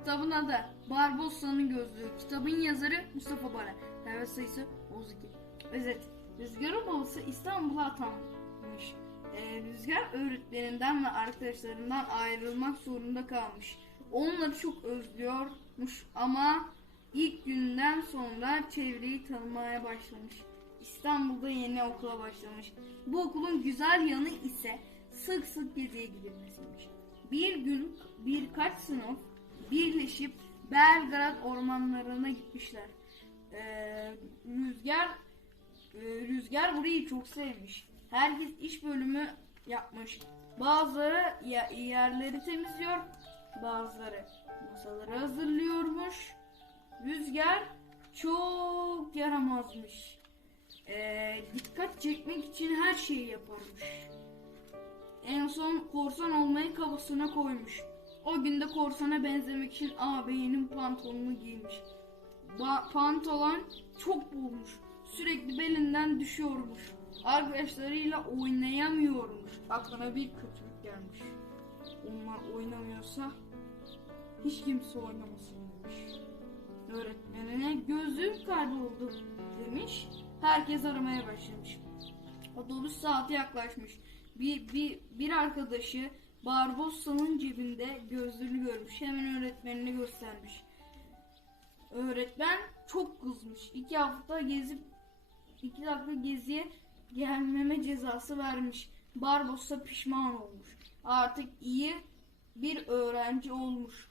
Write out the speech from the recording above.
Kitabın adı Barbossa'nın Gözlüğü. Kitabın yazarı Mustafa Bara. Sayfa sayısı 32. Özet. Rüzgar'ın babası İstanbul'a atanmış. Ee, Rüzgar öğretmeninden ve arkadaşlarından ayrılmak zorunda kalmış. Onları çok özlüyormuş ama ilk günden sonra çevreyi tanımaya başlamış. İstanbul'da yeni okula başlamış. Bu okulun güzel yanı ise sık sık geziye gidilmesiymiş. Bir gün birkaç sınıf birleşip Belgrad ormanlarına gitmişler. Ee, rüzgar e, Rüzgar burayı çok sevmiş. Herkes iş bölümü yapmış. Bazıları yerleri temizliyor, bazıları masaları hazırlıyormuş. Rüzgar çok yaramazmış. Ee, dikkat çekmek için her şeyi yaparmış. En son korsan olmayı kafasına koymuş. O gün de korsana benzemek için ağabeyinin pantolonunu giymiş. Ba- pantolon çok bulmuş. Sürekli belinden düşüyormuş. Arkadaşlarıyla oynayamıyormuş. Aklına bir kötülük gelmiş. Onlar oynamıyorsa hiç kimse oynamasın demiş. Öğretmenine gözlüğüm kayboldu demiş. Herkes aramaya başlamış. Otobüs saati yaklaşmış. Bir, bir, bir arkadaşı Barbossa'nın cebinde gözlüğünü görmüş. Hemen öğretmenine göstermiş. Öğretmen çok kızmış. İki hafta gezip iki dakika geziye gelmeme cezası vermiş. Barbossa pişman olmuş. Artık iyi bir öğrenci olmuş.